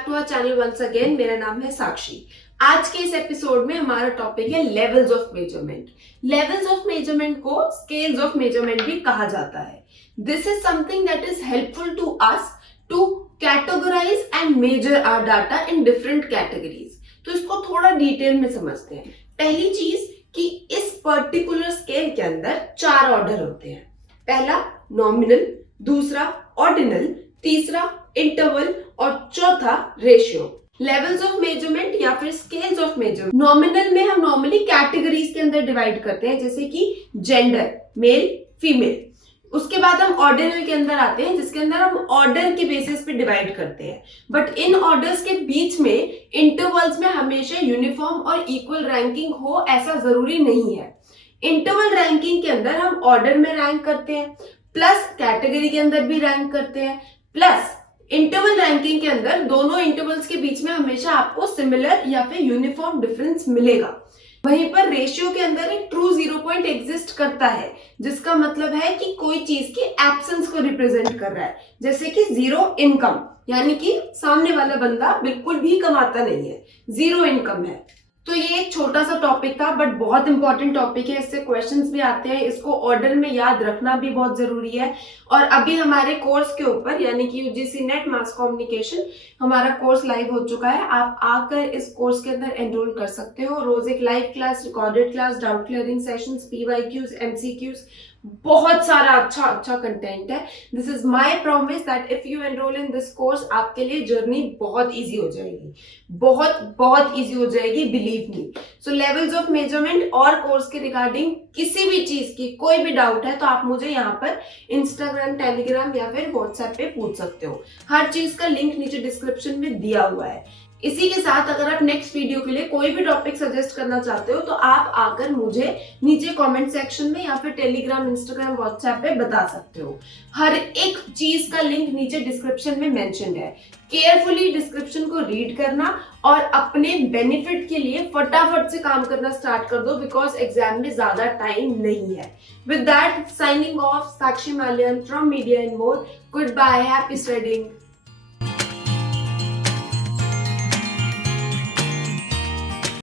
Back to our channel once again. मेरा नाम है साक्षी। आज के इस एपिसोड में हमारा टॉपिक है levels of measurement. Levels of measurement को स्केल्स ऑफ मेजरमेंट भी कहा जाता है। This is something that is helpful to us to categorise and measure our data in different categories. तो इसको थोड़ा डिटेल में समझते हैं। पहली चीज कि इस पर्टिकुलर स्केल के अंदर 4 ऑर्डर होते हैं। पहला नॉमिनल, दूसरा ऑर्डिनल, तीसरा इंटरवल और चौथा रेशियो। लेवल्स ऑफ मेजरमेंट या फिर स्केल्स ऑफ मेजरमेंट, नॉमिनल में हम नॉर्मली कैटेगरीज के अंदर डिवाइड करते हैं, जैसे कि जेंडर, मेल, फीमेल। उसके बाद हम ऑर्डिनल के अंदर आते हैं, जिसके अंदर हम ऑर्डर के बेसिस पे डिवाइड करते हैं। बट इन ऑर्डर्स के बीच में इंटरवल्स में हमेशा यूनिफॉर्म और इक्वल रैंकिंग हो ऐसा जरूरी नहीं है। इंटरवल रैंकिंग के अंदर हम ऑर्डर में रैंक करते हैं, प्लस कैटेगरी के अंदर भी रैंक करते हैं, प्लस इंटरवल रैंकिंग के अंदर दोनों इंटरवल्स के बीच में हमेशा आपको सिमिलर या फिर यूनिफॉर्म डिफरेंस मिलेगा। वहीं पर रेशियो के अंदर एक ट्रू जीरो पॉइंट एग्जिस्ट करता है, जिसका मतलब है कि कोई चीज की एब्सेंस को रिप्रेजेंट कर रहा है। जैसे कि जीरो इनकम, यानी कि सामने वाला बंदा बिल्कुल भी कमाता नहीं है, जीरो इनकम है। तो ये एक छोटा सा टॉपिक था, बट बहुत इंपॉर्टेंट टॉपिक है। इससे क्वेश्चंस भी आते हैं, इसको ऑर्डर में याद रखना भी बहुत जरूरी है। और अभी हमारे कोर्स के ऊपर, यानी कि यूजीसी नेट मास कम्युनिकेशन, हमारा कोर्स लाइव हो चुका है। आप आकर इस कोर्स के अंदर एनरोल कर सकते हो। रोज एक live class, recorded class, doubt clearing sessions, PYQs, MCQs, बहुत सारा अच्छा कंटेंट है। This is my promise that if you enrol in this course, आपके लिए जर्नी बहुत इजी हो जाएगी, बहुत इजी हो जाएगी, believe me. So levels of measurement और कोर्स के रिगार्डिंग किसी भी चीज की कोई भी डाउट है तो आप मुझे यहाँ पर इंस्टाग्राम, टेलीग्राम या फिर व्हाट्सएप पे पूछ सकते हो। हर चीज का लिंक नीचे डिस्क्रिप्शन में दिया हुआ है। इसी के साथ अगर आप नेक्स्ट वीडियो के लिए कोई भी टॉपिक सजेस्ट करना चाहते हो तो आप आकर मुझे नीचे कमेंट सेक्शन में या फिर टेलीग्राम, इंस्टाग्राम, व्हाट्सएप पे बता सकते हो। हर एक चीज का लिंक नीचे डिस्क्रिप्शन में मेंशन्ड है। केयरफुली डिस्क्रिप्शन को रीड करना और अपने बेनिफिट के लिए फटाफट से काम करना स्टार्ट कर दो, बिकॉज एग्जाम में ज्यादा टाइम नहीं है। With that, signing off, Sakshi Malian from media and more. Good bye, happy studying.